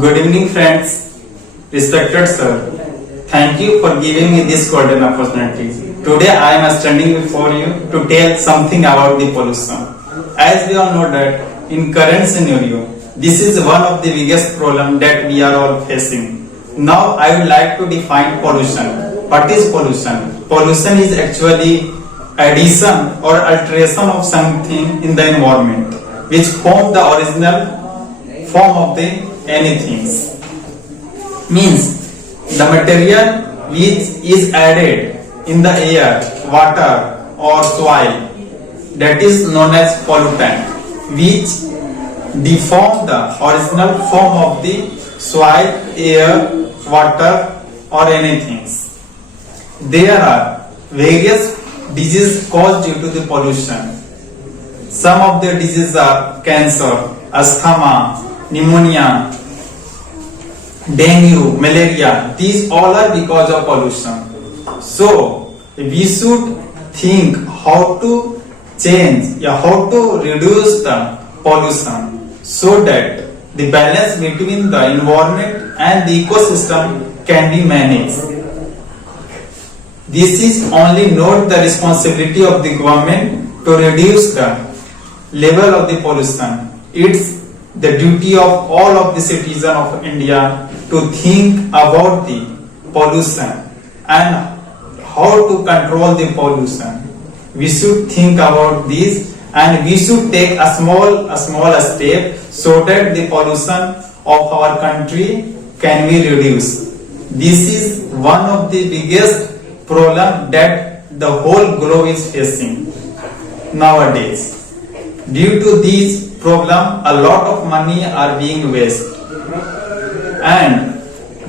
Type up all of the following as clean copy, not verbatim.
Good evening, friends. Respected sir, thank you for giving me this golden opportunity. Today I am standing before you to tell something about the pollution. As we all know that in current scenario, this is one of the biggest problem that we are all facing. Now I would like to define pollution. What is pollution? Pollution is actually addition or alteration of something in the environment which form the original form of the anything. Means the material which is added in the air, water or soil, that is known as pollutant, which deform the original form of the soil, air, water or anything. There are various diseases caused due to the pollution. Some of the diseases are cancer, asthma, pneumonia, dengue, malaria. These all are because of pollution. So we should think how to change, how to reduce the pollution so that the balance between the environment and the ecosystem can be managed. This is only not the responsibility of the government to reduce the level of the pollution. It's the duty of all of the citizens of India to think about the pollution and how to control the pollution. We should think about this and we should take a small step so that the pollution of our country can be reduced. This is one of the biggest problem that the whole globe is facing nowadays. Due to this problem, a lot of money are being wasted, and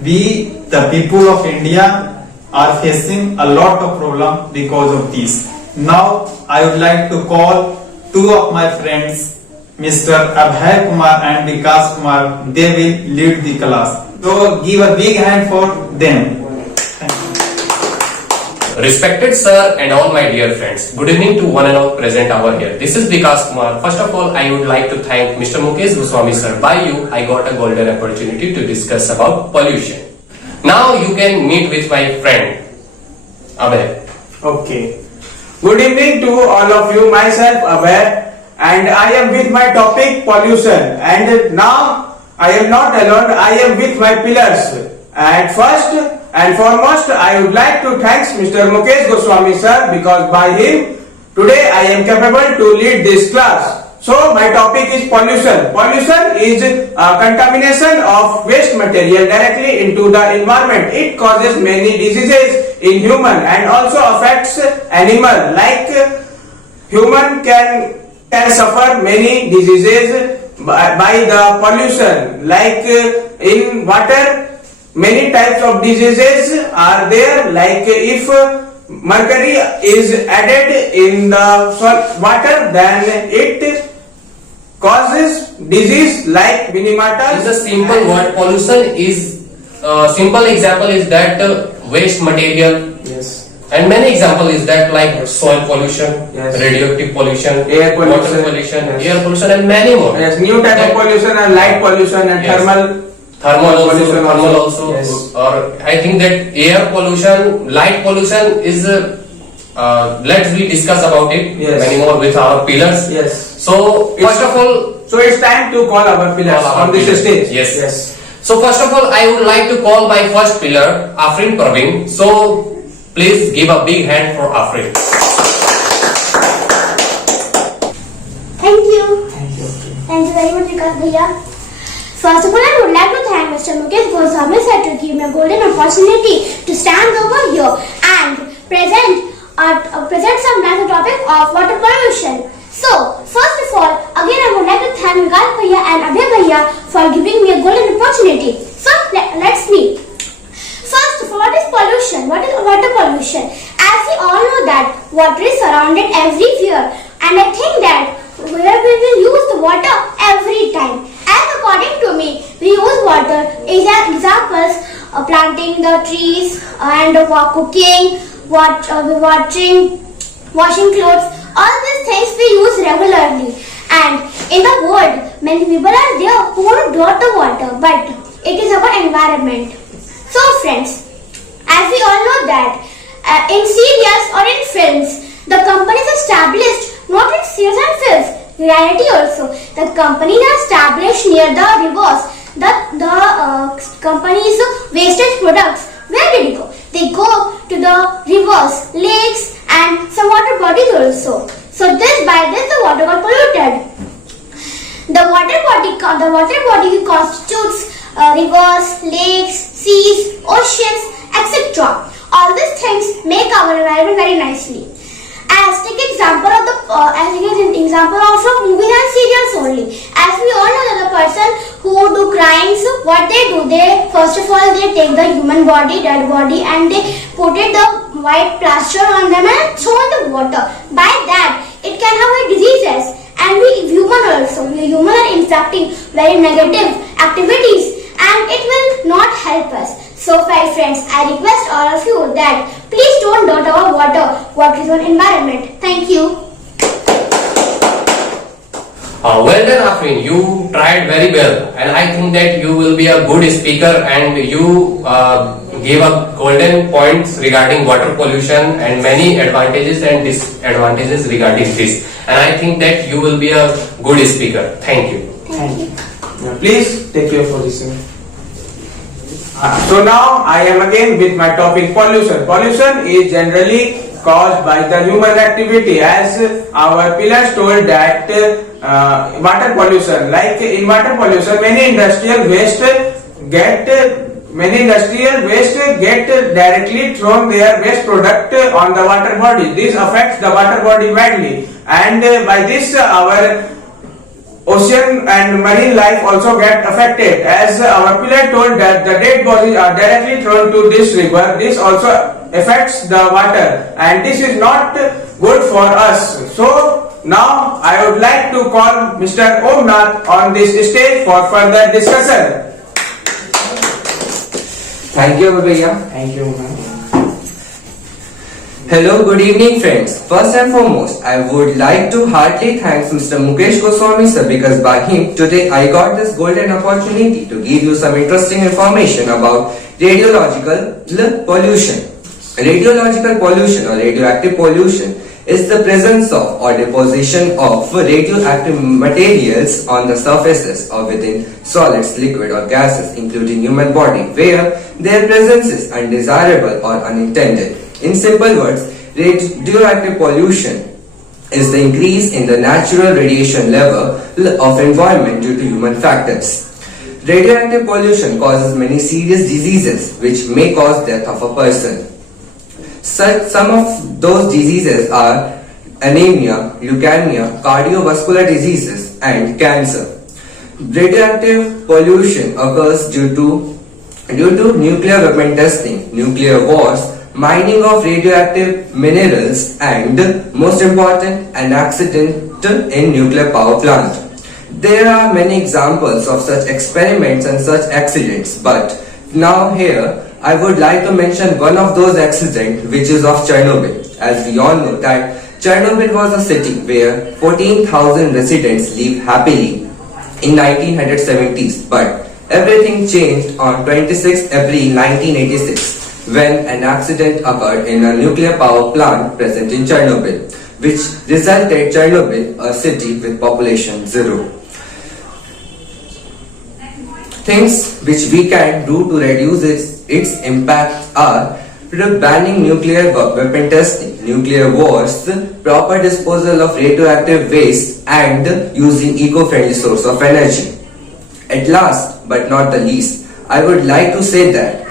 we, the people of India, are facing a lot of problem because of this. Now, I would like to call two of my friends, Mr. Abhay Kumar and Vikas Kumar. They will lead the class. So, give a big hand for them. Respected sir and all my dear friends, good evening to one and all present over here. This is Vikas Kumar. First of all, I would like to thank Mr. Mukesh Goswami sir. By you, I got a golden opportunity to discuss about pollution. Now you can meet with my friend, Abhay. Okay. Good evening to all of you. Myself Abhay, and I am with my topic pollution. And now I am not alone. I am with my pillars. And first and foremost, I would like to thank Mr. Mukesh Goswami sir, because by him today I am capable to lead this class. So my topic is pollution. Pollution is contamination of waste material directly into the environment. It causes many diseases in human and also affects animal. Like human can suffer many diseases by the pollution. Like in water, many types of diseases are there, like if mercury is added in the water, then it causes disease like minimata. In the simple word, pollution is simple example is that waste material. Yes. And many example is that like soil pollution, yes, radioactive pollution, air pollution, water pollution, yes, air pollution, and many more. Yes, new type of pollution are light pollution and yes, thermal also, yes. Or I think that air pollution, light pollution is let's we discuss about it, yes, many more with our pillars. Yes. So first of all, so it's time to call our pillars on this stage. Yes. Yes. So first of all, I would like to call my first pillar, Afrin Praveen. So please give a big hand for Afrin. Thank you. Thank you very much, Vikas Bhaiya. First of all, I would like to thank Mr. Mukesh Goswami sir to give me a golden opportunity to stand over here and present some nice topic of water pollution. So, first of all, again I would like to thank Vikas Bhaiya and Abhay Bhaiya for giving me a golden opportunity. So, let's meet. First of all, what is pollution? What is water pollution? As we all know that water is surrounded everywhere, and I think that where we will use the water every time. As according to me, we use water examples planting the trees and cooking, watching, washing clothes. All these things we use regularly. And in the world, many people are there who don't the water. But it is about environment. So friends, as we all know that in serials or in films, the company is established not in serials and films. Reality also, the companies are established near the rivers. The company's wastage products, where did it go? They go to the rivers, lakes, and some water bodies also. So by this the water got polluted. The water body constitutes rivers, lakes, seas, oceans, etc. All these things make our environment very nicely. Take example of movies and serials only. As we all know that the person who do crimes, what they do, they first of all they take the human body, dead body, and they put the white plaster on them and throw in the water. By that, it can have diseases. And we human are infecting very negative activities, and it will not help us. So my friends, I request all of you that please don't dirt our water is our environment. Thank you. Well done, Afrin. You tried very well, and I think that you will be a good speaker, and you gave up golden points regarding water pollution and many advantages and disadvantages regarding this. And I think that you will be a good speaker. Thank you. Thank you. Please take your position. So now I am again with my topic pollution. Pollution is generally caused by the human activity, as our pillars told that water pollution, like in water pollution, many industrial waste get directly thrown their waste product on the water body. This affects the water body badly, and by this our ocean and marine life also get affected, as our pillar told that the dead bodies are directly thrown to this river. This also affects the water, and this is not good for us. So now I would like to call Mr. Omnath on this stage for further discussion. Thank you, Bhaiya. Thank you, ma'am. Hello, good evening, friends. First and foremost, I would like to heartily thank Mr. Mukesh Goswami sir, because by him today I got this golden opportunity to give you some interesting information about radiological pollution. Radiological pollution or radioactive pollution is the presence of or deposition of radioactive materials on the surfaces or within solids, liquid or gases, including human body, where their presence is undesirable or unintended. In simple words, radioactive pollution is the increase in the natural radiation level of environment due to human factors. Radioactive pollution causes many serious diseases which may cause death of a person. Some of those diseases are anemia, leukemia, cardiovascular diseases and cancer. Radioactive pollution occurs due to nuclear weapon testing, nuclear wars, mining of radioactive minerals, and most important, an accident in nuclear power plant. There are many examples of such experiments and such accidents, but now here I would like to mention one of those accidents, which is of Chernobyl. As we all know that Chernobyl was a city where 14,000 residents lived happily in 1970s, but everything changed on 26 April 1986 when an accident occurred in a nuclear power plant present in Chernobyl, which resulted Chernobyl a city with population 0. Things which we can do to reduce its impact are banning nuclear weapon testing, nuclear wars, proper disposal of radioactive waste, and using eco-friendly source of energy. At last but not the least, I would like to say that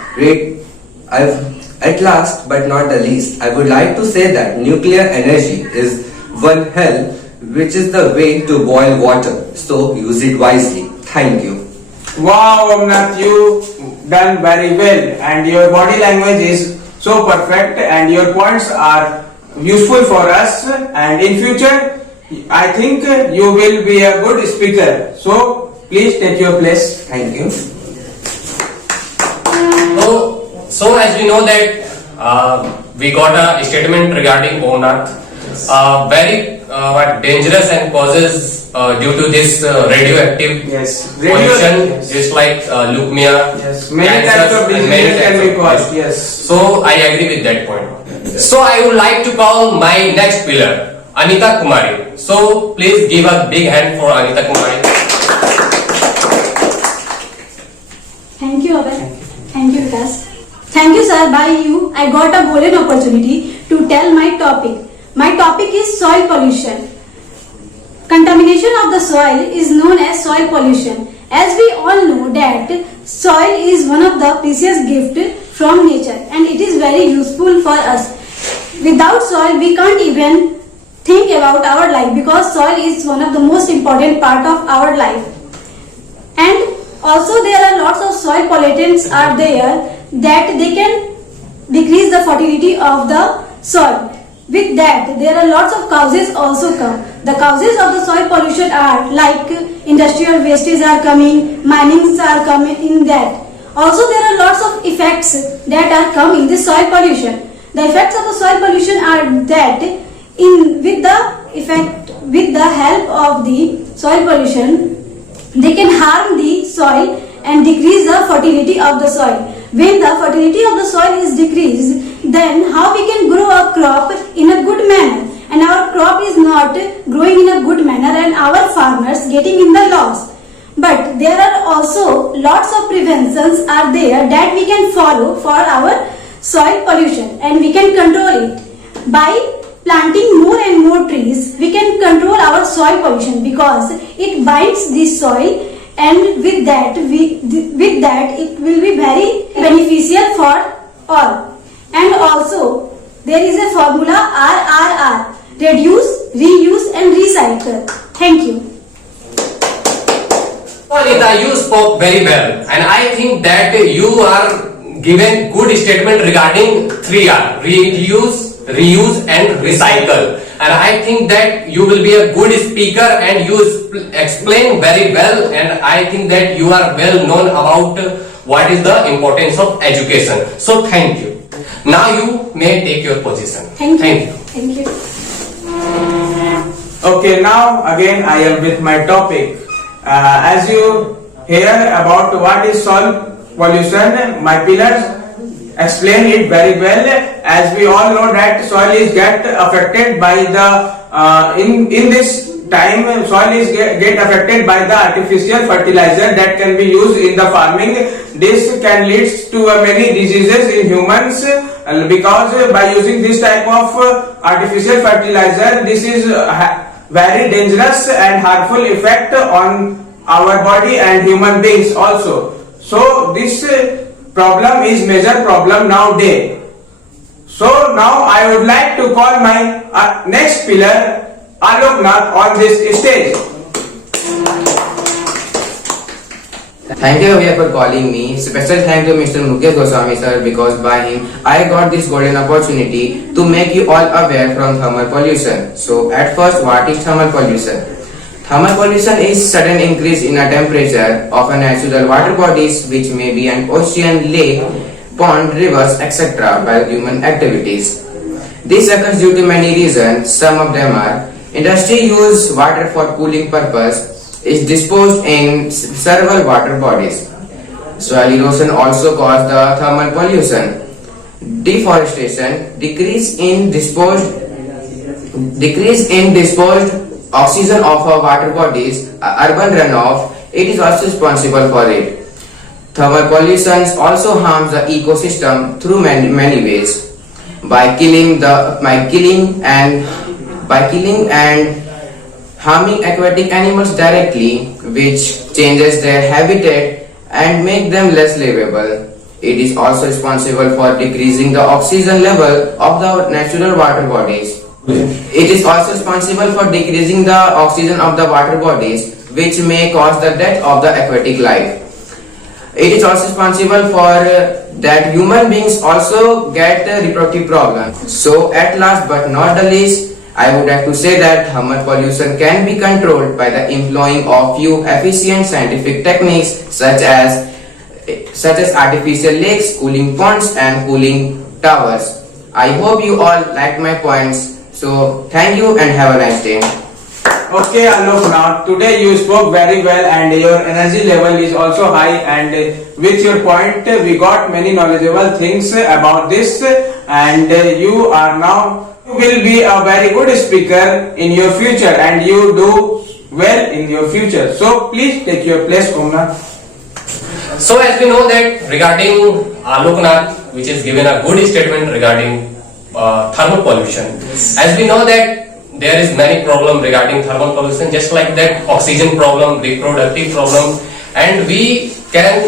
nuclear energy is one hell, which is the way to boil water. So use it wisely. Thank you. Wow, Omnath, you done very well, and your body language is so perfect, and your points are useful for us. And in future, I think you will be a good speaker. So please take your place. Thank you. So as we know that we got a statement regarding Omnath, very what dangerous and causes due to this radioactive Yes. pollution, Yes. just like leukemia, Yes. Many types cancers, of and many diseases can types be of- caused. Yes. So I agree with that point. So I would like to call my next pillar, Anita Kumari. So please give a big hand for Anita Kumari. Thank you, Abhay. Thank you, Vikas. Thank you, sir. By you, I got a golden opportunity to tell my topic. My topic is soil pollution. Contamination of the soil is known as soil pollution. As we all know that soil is one of the precious gift from nature and it is very useful for us. Without soil, we can't even think about our life because soil is one of the most important part of our life. And also there are lots of soil pollutants are there that they can decrease the fertility of the soil. With that, there are lots of causes also come. The causes of the soil pollution are like industrial wastes are coming, minings are coming in that. Also there are lots of effects that are come in the soil pollution. The effects of the soil pollution are that with the help of the soil pollution, they can harm the soil and decrease the fertility of the soil. When the fertility of the soil is decreased, then how we can grow a crop in a good manner? And our crop is not growing in a good manner and our farmers getting in the loss. But there are also lots of preventions are there that we can follow for our soil pollution and we can control it. By planting more and more trees, we can control our soil pollution because it binds the soil and with that it will be very beneficial for all. And also there is a formula RRR, reduce, reuse and recycle. Thank you. Anita, you spoke very well, and I think that you are given good statement regarding 3R: reduce, reuse, and recycle. And I think that you will be a good speaker, and you explain very well. And I think that you are well known about what is the importance of education. So thank you. Now you may take your position. Thank you. Thank you. Thank you. Okay, now again I am with my topic. As you hear about what is soil pollution, my pillars explain it very well. As we all know that soil is get affected by the in this time soil is get affected by the artificial fertilizer that can be used in the farming. This can lead to many diseases in humans because by using this type of artificial fertilizer, this is very dangerous and harmful effect on our body and human beings also. So this problem is major problem nowadays. So now I would like to call my next pillar Alok Nath on this stage. Thank you Abhay for calling me. Special thank you Mr. Mukesh Goswami sir, because by him I got this golden opportunity to make you all aware from thermal pollution. So at first, what is thermal pollution? Thermal pollution is sudden increase in a temperature of a natural water bodies, which may be an ocean, lake, pond, rivers, etc. by human activities. This occurs due to many reasons. Some of them are: industry use water for cooling purpose, is disposed in several water bodies. Soil erosion also causes the thermal pollution. Deforestation, decrease in disposed oxygen of our water bodies, urban runoff, it is also responsible for it. Thermal pollution also harms the ecosystem through many ways. By killing and harming aquatic animals directly, which changes their habitat and make them less livable. It is also responsible for decreasing the oxygen level of the natural water bodies. It is also responsible for decreasing the oxygen of the water bodies, which may cause the death of the aquatic life. It is also responsible for that human beings also get reproductive problems. So at last but not the least, I would like to say that thermal pollution can be controlled by the employing of few efficient scientific techniques such as artificial lakes, cooling ponds and cooling towers. I hope you all liked my points. So thank you and have a nice day. Okay, Alok, now today you spoke very well and your energy level is also high, and with your point we got many knowledgeable things about this, and you are now you will be a very good speaker in your future and you do well in your future. So please take your place, Kumna. So as we know that regarding Aloknath, which is given a good statement regarding thermal pollution. As we know that there is many problem regarding thermal pollution, just like that oxygen problem, reproductive problem, and we can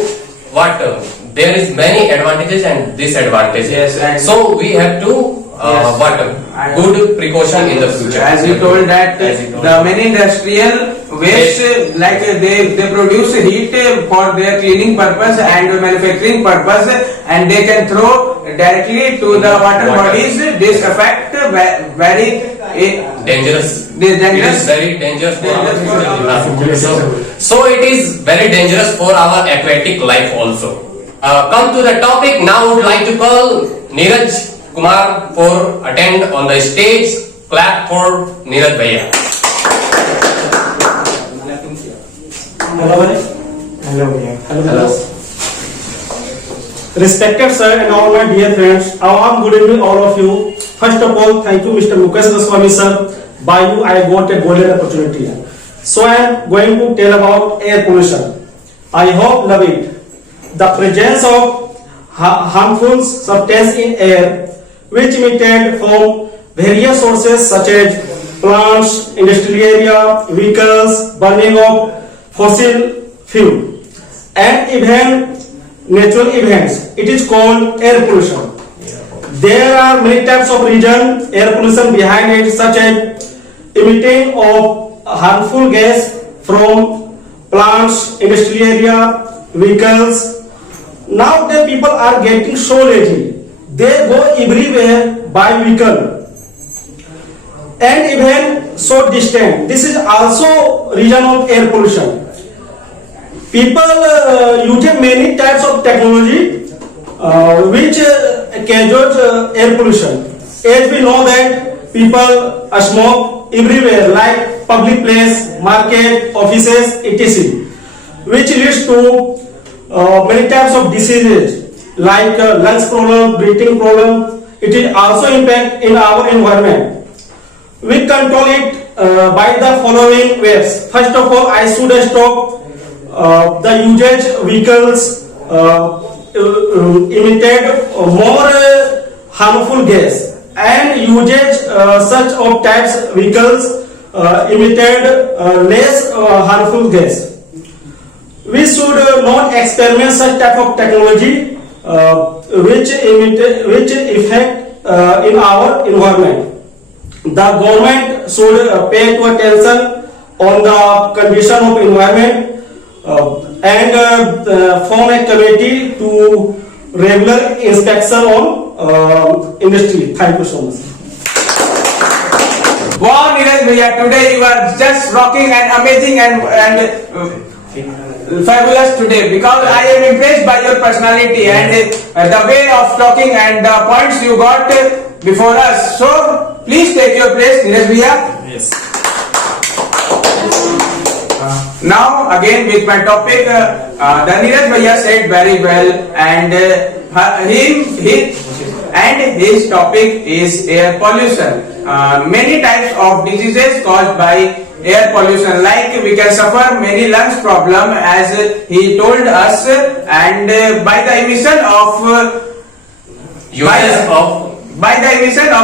there is many advantages and disadvantages. Yes, and so we have to Yes. good precaution in the future. As you told that the many industrial waste, like they produce heat for their cleaning purpose and manufacturing purpose, and they can throw directly to the water bodies. This affect very Dangerous. This dangerous. It is very dangerous for Dangerous for our so it is very dangerous for our aquatic life also. Come to the topic now. Would like to call Neeraj Kumar for attend on the stage. Clap for Neeraj Bhaiya. Hello. Respected sir and all my dear friends, a warm good evening all of you. First of all, thank you Mr. Mukesh Goswami sir. By you I got a golden opportunity. So I am going to tell about air pollution. I hope love it. The presence of harmful substance in air which emitted from various sources such as plants, industrial area, vehicles, burning of fossil fuel, and even natural events. It is called air pollution. There are many types of reason air pollution behind it, such as emitting of harmful gas from plants, industrial area, vehicles. Now the people are getting so lazy. They go everywhere by vehicle and even so distant. This is also reason of air pollution. People use many types of technology which causes air pollution. As we know that people smoke everywhere, like public place, market, offices, etc., which leads to many types of diseases like lungs problem, breathing problem. It is also impact in our environment. We control it by the following ways. First of all, I should stop the usage vehicles emitted more harmful gas, and usage such of types vehicles emitted less harmful gas. We should not experiment such type of technology which affect in our environment. The government should pay attention on the condition of environment and form a committee to regular inspection on industry. Thank you so much. Wow, Neeraj Bhaiya, today you are just rocking and amazing and fabulous today, because I am impressed by your personality and the way of talking and the points you got before us. So please take your place, Neeraj Bhaiya. Yes. Now again with my topic, the Neeraj Bhaiya said very well, and his topic is air pollution. Many types of diseases caused by air pollution, like we can suffer many lungs problem as he told us, and by the emission of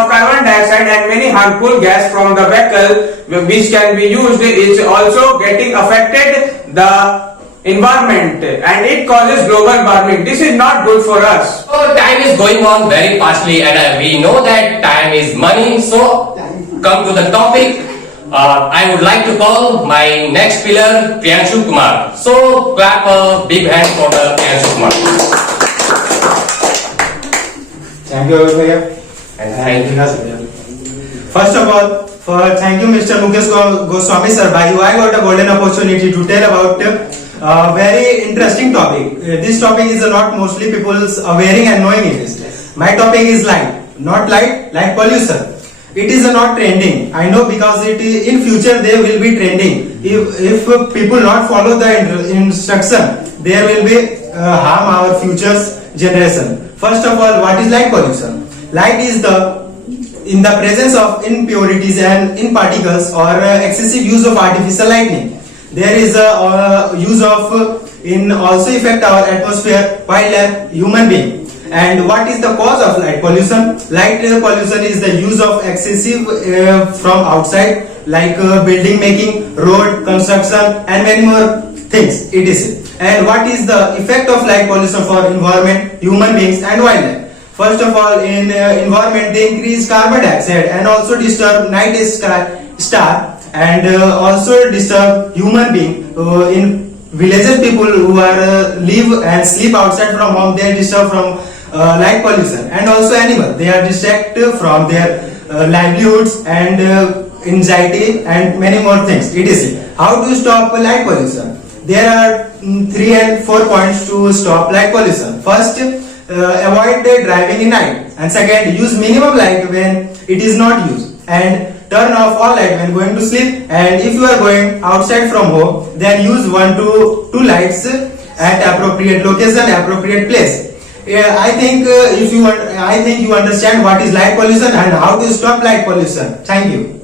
carbon dioxide and many harmful gas from the vehicle which can be used is also getting affected the environment, and it causes global warming. This is not good for us. So time is going on very fastly, and we know that time is money. So come to the topic. I would like to call my next pillar, Priyanshu Kumar. So clap a big hand for the Priyanshu Kumar. Thank you, Bhaiya. And thank you. First of all, thank you, Mr. Mukesh Goswami sir. By you, I got a golden opportunity to tell about a very interesting topic. This topic is not mostly people's wearing and knowing it is. My topic is light, not light, like pollution. it is not trending. I know because in future they will be trending. If people not follow the instruction, there will be harm our future's generation. First of all, what is light pollution? Light is in the presence of impurities and in particles or excessive use of artificial lighting. There is a use of in also affect our atmosphere, wildlife, human being. And what is the cause of light pollution? Light pollution is the use of excessive from outside, like building making, road construction, and many more things. It is. And what is the effect of light pollution for environment, human beings, and wildlife? First of all, in environment, they increase carbon dioxide and also disturb night star and also disturb human being. In villages, people who are live and sleep outside from home, they are disturbed from light pollution, and also animal. They are distracted from their livelihoods and anxiety and many more things. It is. How to stop light pollution? There are 3 and 4 points to stop light pollution. First, avoid driving in night, and second, use minimum light when it is not used, and turn off all light when going to sleep. And if you are going outside from home, then use 1 to 2 lights at appropriate location, appropriate place. I think you understand what is light pollution and how to stop light pollution. Thank you.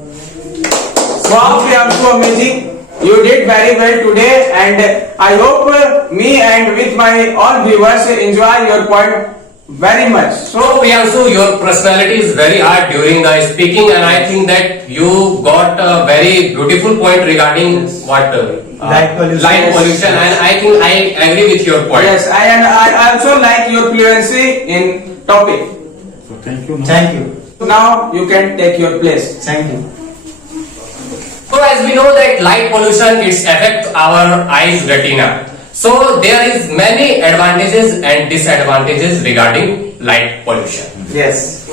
Wow, we are so amazing. You did very well today, and I hope me and with my all viewers enjoy your point very much. So Priyanshu, your personality is very hard during the speaking, and I think that you got a very beautiful point regarding what Light pollution. light pollution, and I think I agree with your point. Yes, and I also like your fluency in topic. Thank you. Now you can take your place. Thank you. So as we know that light pollution, it affects our eyes retina. So there is many advantages and disadvantages regarding light pollution. Yes.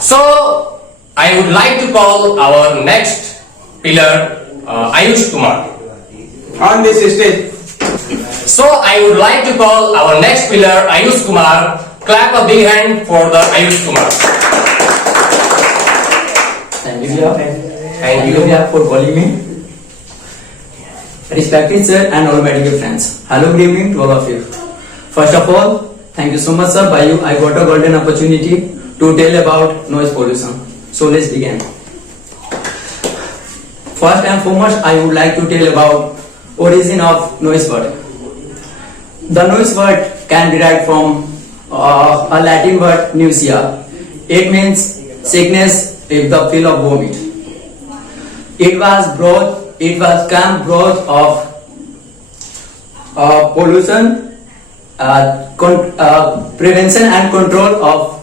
So I would like to call our next pillar Ayush Kumar. On this stage. So I would like to call our next pillar Ayush Kumar. Clap a big hand for the Ayush Kumar. Thank you, Bhaiya. Thank you. Bhaiya, for calling me. Respected sir and all my dear friends. Hello, good evening to all of you. First of all, thank you so much sir. By you, I got a golden opportunity to tell about noise pollution. So let's begin. First and foremost, I would like to tell about origin of noise word. The noise word can be derived from a Latin word nausea. It means sickness with the feel of vomit. It was camp growth of pollution, prevention and control of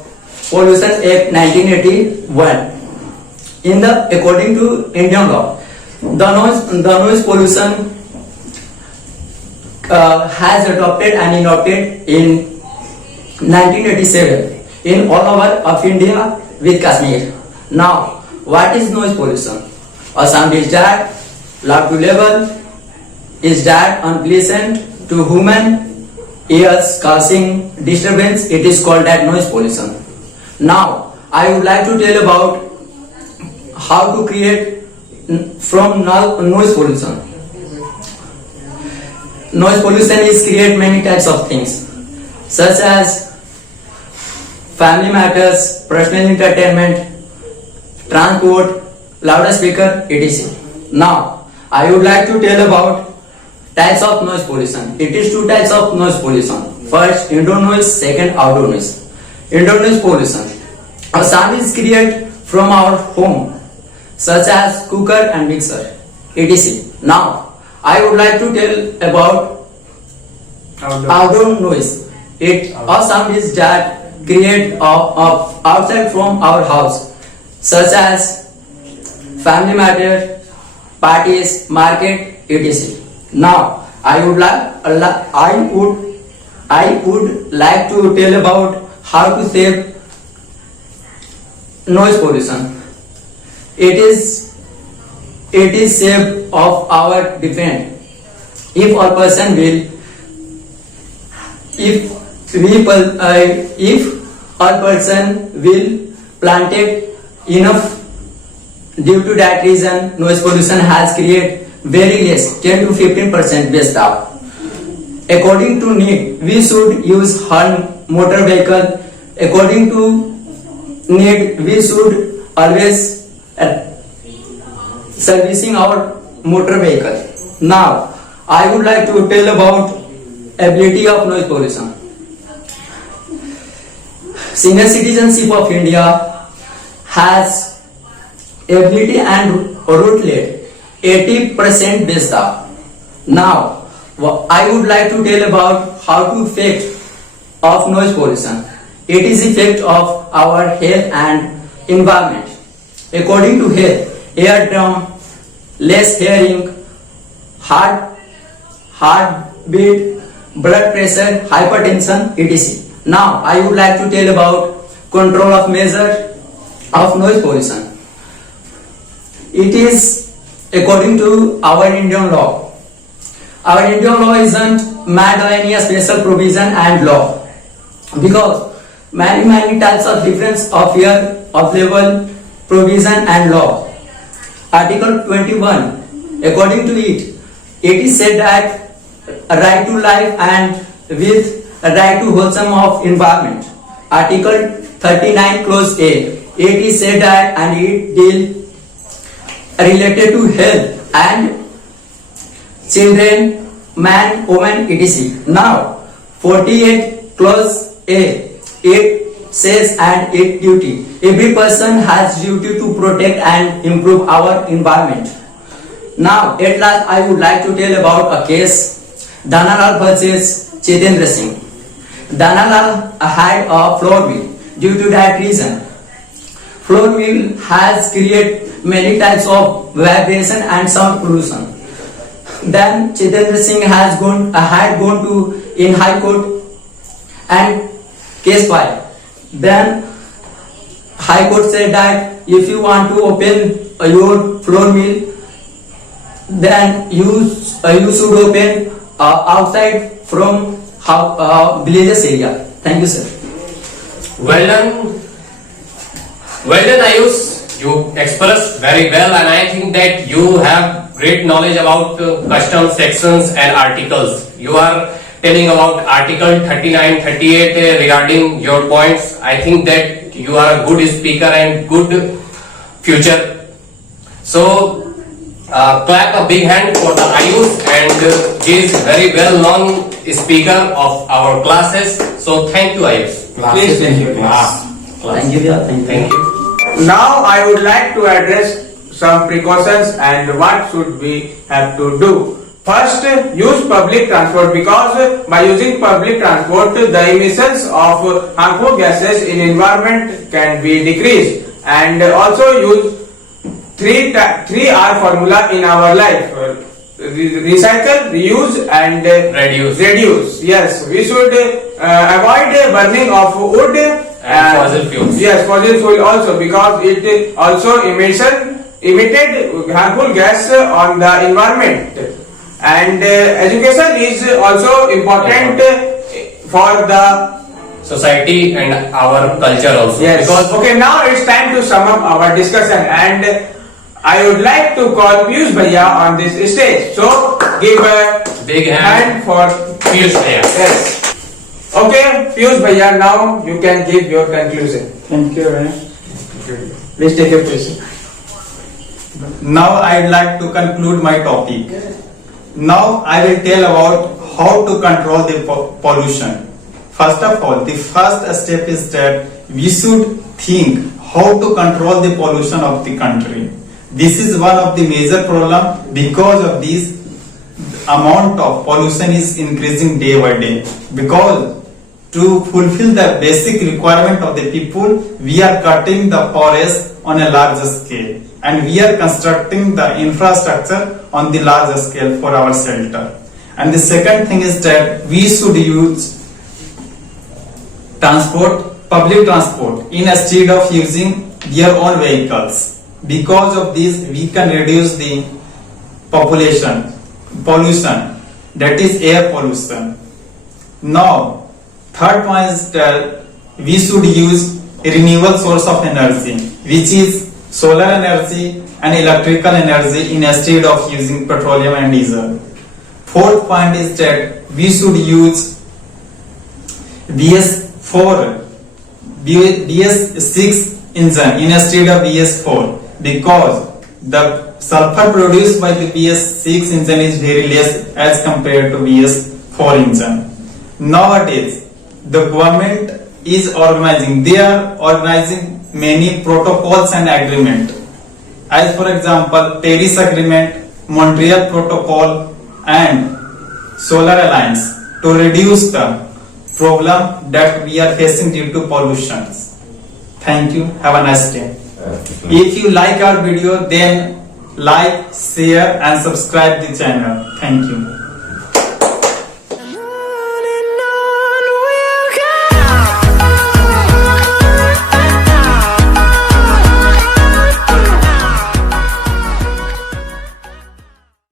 pollution act 1981. According to Indian law, the noise pollution has adopted and adopted in 1987 in all over of India with Kashmir. Now, what is noise pollution? A sound is that loud to level, is that unpleasant to human ears, causing disturbance. It is called that noise pollution. Now, I would like to tell about how to create from noise pollution. Noise pollution is create many types of things, such as family matters, personal entertainment, transport, loudspeaker, etc. Now, I would like to tell about types of noise pollution. It is 2 types of noise pollution. First, indoor noise, second, outdoor noise. Indoor noise pollution. A sound is created from our home, such as cooker and mixer, etc. Now, I would like to tell about outdoor noise. A sound is that created outside from our house, such as family matter, parties, market, etc. Now, I would like to tell about how to save noise pollution. It is saved of our defense. If a person will, if a person will planted enough. Due to that reason, noise pollution has created very less, 10 to 15% waste out. According to need, we should use horn motor vehicle. According to need, we should always servicing our motor vehicle. Now, I would like to tell about ability of noise pollution. Senior citizenship of India has ability and root lead 80% based up. Now, I would like to tell about how to effect of noise pollution. It is effect of our health and environment. According to health, eardrum, less hearing, heartbeat, blood pressure, hypertension, etc. Now, I would like to tell about control of measure of noise pollution. It is according to our Indian law. Our Indian law isn't made by any special provision and law, because many types of difference of here of level provision and law. Article 21, according to it, it is said that a right to life and with a right to wholesome of environment. Article 39 clause A, it is said that and it deal related to health and children, man, woman, etc. Now, 48 clause A, it says and it duty. Every person has duty to protect and improve our environment. Now, at last, I would like to tell about a case, Dhanalal versus Chetendra Singh. Dhanalal had a floor mill. Due to that reason, floor mill has created many types of vibration and sound pollution. Then Chetendra Singh had gone to in High Court and case filed. Then High Court said that if you want to open your floor mill, then you should open outside from villages area. Thank you, sir. Well done. Well done, Ayush. You expressed very well, and I think that you have great knowledge about customs sections and articles. You are telling about Article 39, 38 regarding your points. I think that you are a good speaker and good future. So, clap a big hand for the Ayush, and he is very well known speaker of our classes. So, thank you, Ayush. Please, thank you. Thank you. Thank you. Now I would like to address some precautions and what should we have to do. First, use public transport, because by using public transport, the emissions of harmful gases in environment can be decreased. And also use 3R formula in our life. Recycle, reuse and reduce. Yes, we should avoid burning of wood and fossil fuels. Yes, fossil fuel also, because it also emitted harmful gas on the environment. And education is also important for the society and our culture also. Yes. Because Okay, now it's time to sum up our discussion, and I would like to call Piyush Bhaiya on this stage. So give a big hand for Piyush Bhaiya. Yes. Okay, Piyush Bhaiya, now you can give your conclusion. Thank you. Please take a place. Now I would like to conclude my topic. Now I will tell about how to control the pollution. First of all, the first step is that we should think how to control the pollution of the country. This is one of the major problem. Because of this, amount of pollution is increasing day by day. Because to fulfill the basic requirement of the people, we are cutting the forest on a larger scale, and we are constructing the infrastructure on the larger scale for our shelter. And the second thing is that we should use public transport instead of using their own vehicles. Because of this, we can reduce the pollution, that is air pollution. Now, third point is that we should use renewable source of energy, which is solar energy and electrical energy instead of using petroleum and diesel. Fourth point is that we should use BS4, BS6 engine instead of BS4 because the sulfur produced by the BS6 engine is very less as compared to BS4 engine. Nowadays, the government is organizing, they are organizing many protocols and agreement. As for example, Paris Agreement, Montreal Protocol and Solar Alliance to reduce the problem that we are facing due to pollution. Thank you. Have a nice day. If you like our video, then like, share and subscribe the channel. Thank you.